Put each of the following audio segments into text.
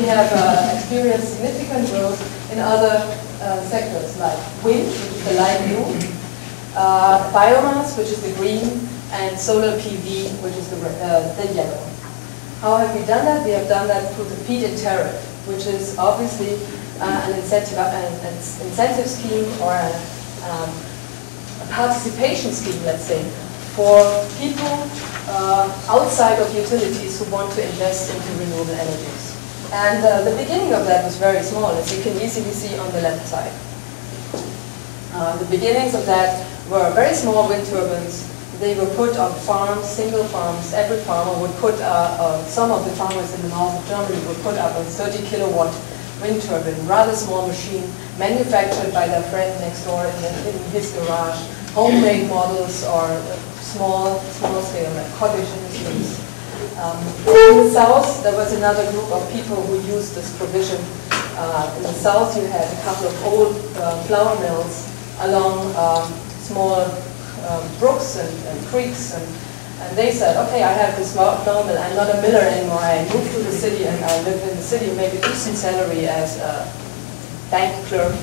we have experienced significant growth in other sectors like wind, which is the light blue, biomass, which is the green, and solar PV, which is the yellow. How have we done that? We have done that through the feed-in tariff, which is obviously an incentive scheme or a participation scheme, let's say, for people outside of utilities who want to invest into renewable energies. And the beginning of that was very small, as you can easily see on the left side. The beginnings of that were very small wind turbines. They were put on farms, single farms. Every farmer would put, some of the farmers in the north of Germany would put up a 30 kilowatt wind turbine, rather small machine, manufactured by their friend next door in his garage. Homemade models or small scale, like cottage industries. In the south, there was another group of people who used this provision. In the south, you had a couple of old flour mills along small brooks and creeks, and they said, okay, I have this flour mill, I'm not a miller anymore, I moved to the city and I live in the city, maybe decent salary as a bank clerk,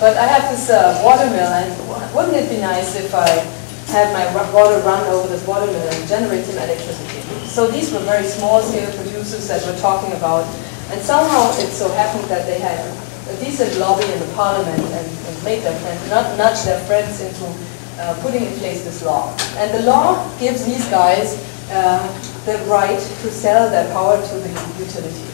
but I have this water mill, and wouldn't it be nice if I had my water run over this water mill and generate some electricity? So these were very small scale producers that we're talking about, and somehow it so happened that they had a decent lobby in the parliament and made their friends, nudge their friends into putting in place this law. And the law gives these guys the right to sell their power to the utility.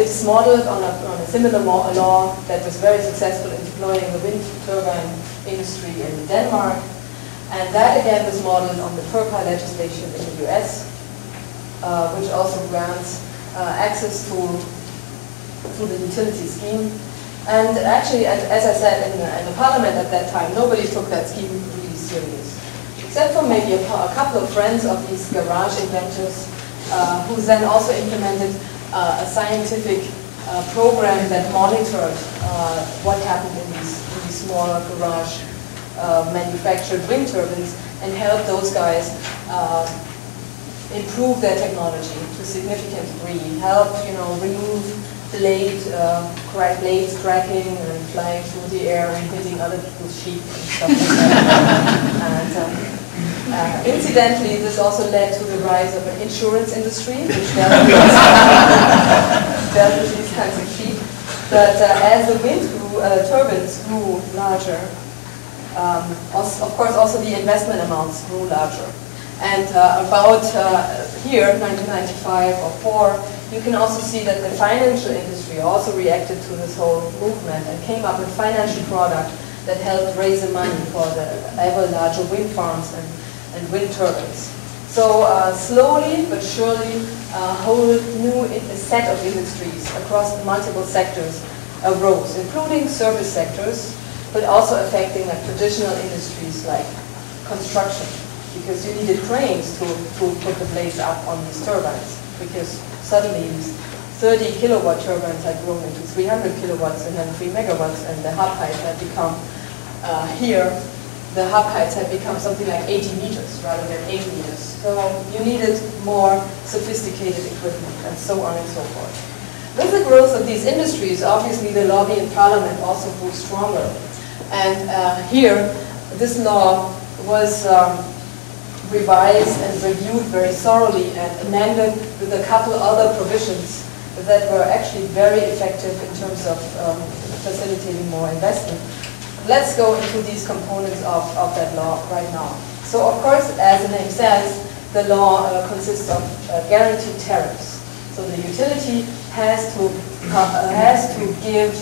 It's modeled on a similar law that was very successful in deploying the wind turbine industry in Denmark. And that again was modeled on the PERPA legislation in the US, which also grants access to the utility scheme. And actually, as I said, in the parliament at that time, nobody took that scheme really serious. Except for maybe a couple of friends of these garage inventors who then also implemented a scientific program that monitored what happened in these smaller garage manufactured wind turbines and helped those guys improve their technology to a significant degree, helped remove blades cracking and flying through the air and hitting other people's sheep and stuff like that. And incidentally, this also led to the rise of an insurance industry, which dealt with these kinds of sheep. But as the wind turbines grew larger, of course also the investment amounts grew larger. And about here, 1995 or 4, you can also see that the financial industry also reacted to this whole movement and came up with a financial product that helped raise the money for the ever larger wind farms and wind turbines. So slowly but surely, a whole new set of industries across the multiple sectors arose, including service sectors, but also affecting like traditional industries like construction, because you needed cranes to put the blades up on these turbines, because suddenly these 30 kilowatt turbines had grown into 300 kilowatts and then 3 megawatts, and the hub height had become, the hub heights had become something like 80 meters rather than 8 meters. So you needed more sophisticated equipment and so on and so forth. With the growth of these industries, obviously the lobby in Parliament also grew stronger. And here, this law was revised and reviewed very thoroughly and amended with a couple other provisions that were actually very effective in terms of facilitating more investment. Let's go into these components of that law right now. So of course, as the name says, the law consists of guaranteed tariffs. So the utility has to give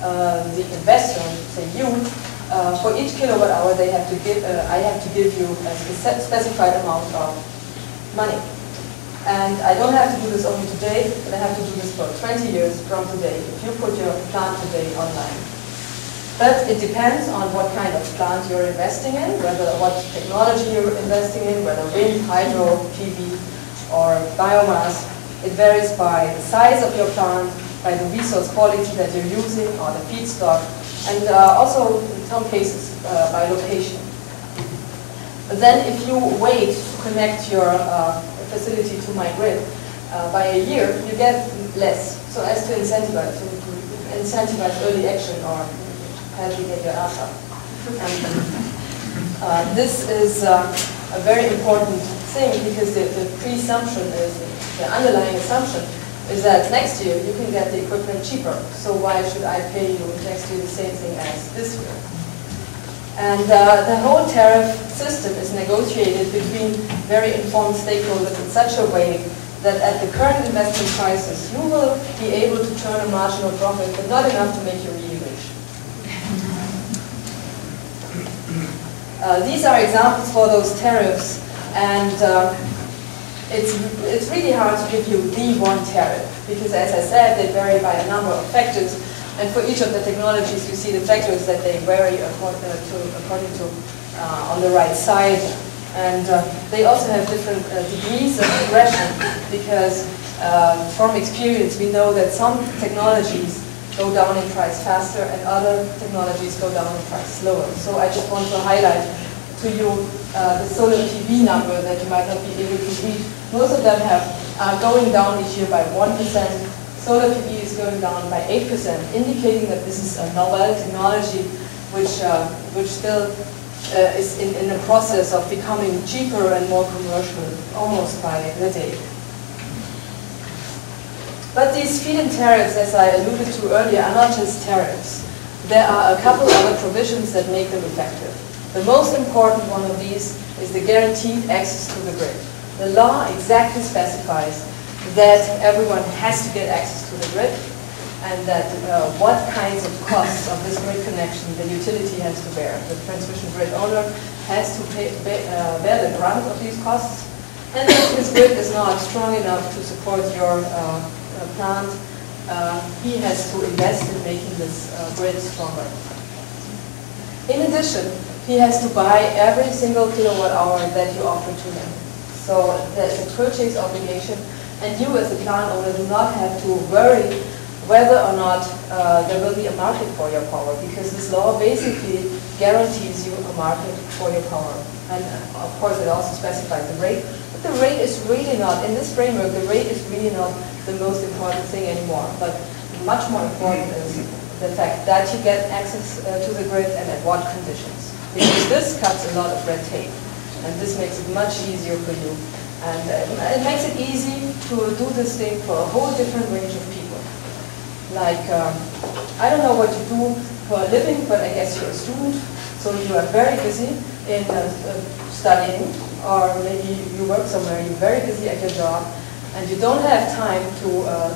the investor, say you, for each kilowatt hour they have to give, I have to give you a specified amount of money. And I don't have to do this only today, but I have to do this for 20 years from today, if you put your plant today online. But it depends on what kind of plant you're investing in, what technology you're investing in, whether wind, hydro, PV, or biomass. It varies by the size of your plant, by the resource quality that you're using, or the feedstock, and also in some cases by location. But then if you wait to connect your facility to my grid, by a year, you get less. So as to incentivize early action or help you get your ass up. And this is a very important thing because the presumption is, the underlying assumption is that next year you can get the equipment cheaper. So why should I pay you next year the same thing as this year? And the whole tariff system is negotiated between very informed stakeholders in such a way that at the current investment prices, you will be able to turn a marginal profit, but not enough to make you really rich. These are examples for those tariffs, and it's really hard to give you the one tariff, because as I said, they vary by a number of factors, and for each of the technologies, you see the factors that they vary according to on the right side. And they also have different degrees of progression, because from experience we know that some technologies go down in price faster and other technologies go down in price slower. So I just want to highlight to you the solar PV number that you might not be able to read. Most of them are going down each year by 1%. Solar PV is going down by 8%, indicating that this is a novel technology which still is in the process of becoming cheaper and more commercial almost by the day. But these feed-in tariffs, as I alluded to earlier, are not just tariffs. There are a couple other provisions that make them effective. The most important one of these is the guaranteed access to the grid. The law exactly specifies that everyone has to get access to the grid, and that what kinds of costs of this grid connection the utility has to bear. The transmission grid owner has to bear the brunt of these costs, and if his grid is not strong enough to support your plant, he has to invest in making this grid stronger. In addition, he has to buy every single kilowatt hour that you offer to him. So there's a purchase obligation, and you as the plant owner do not have to worry whether or not there will be a market for your power, because this law basically guarantees you a market for your power. And of course it also specifies the rate, but the rate is really not, in this framework, the rate is really not the most important thing anymore. But much more important is the fact that you get access to the grid and at what conditions. Because this cuts a lot of red tape, and this makes it much easier for you. And it makes it easy to do this thing for a whole different range of people. Like, I don't know what you do for a living, but I guess you're a student, so you are very busy in studying, or maybe you work somewhere, you're very busy at your job, and you don't have time to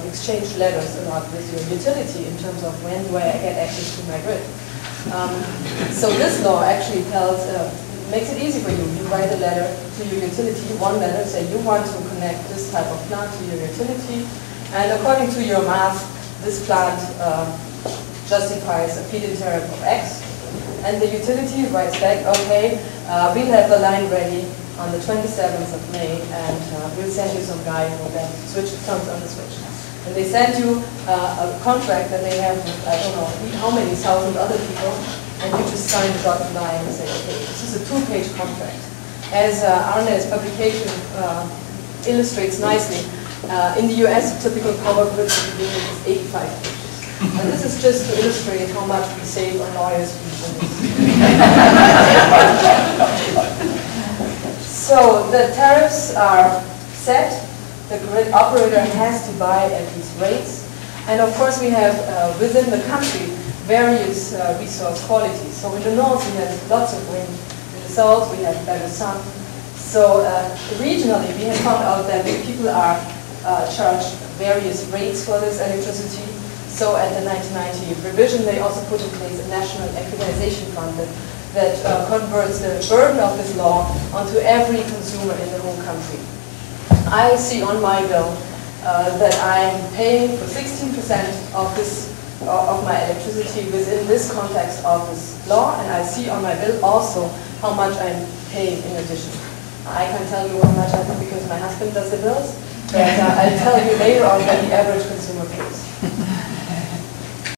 exchange letters a lot with your utility in terms of when do I get access to my grid. So this law actually makes it easy for you. You write a letter to your utility, one letter, say you want to connect this type of plant to your utility, and according to your math, this plant justifies a feed-in tariff of X, and the utility writes back, okay, we'll have the line ready on the 27th of May, and we'll send you some guy who then turns on the switch. And they send you a contract that they have with, I don't know how many thousand other people, and you just sign the dotted line and say, okay, this is a 2-page contract. As Arne's publication illustrates nicely, in the US, a typical power grid agreement is 85 pages. And this is just to illustrate how much we save on lawyers' fees. So the tariffs are set. The grid operator has to buy at these rates. And of course, we have within the country various resource qualities. So in the north, we have lots of wind. In the south, we have better sun. So regionally, we have found out that people are charged various rates for this electricity. So at the 1990 revision, they also put in place a national equalization fund that converts the burden of this law onto every consumer in the whole country. I see on my bill that I'm paying for 16% of my electricity within this context of this law, and I see on my bill also how much I'm paying in addition. I can tell you how much I pay because my husband does the bills, but I'll tell you later on what the average consumer pays.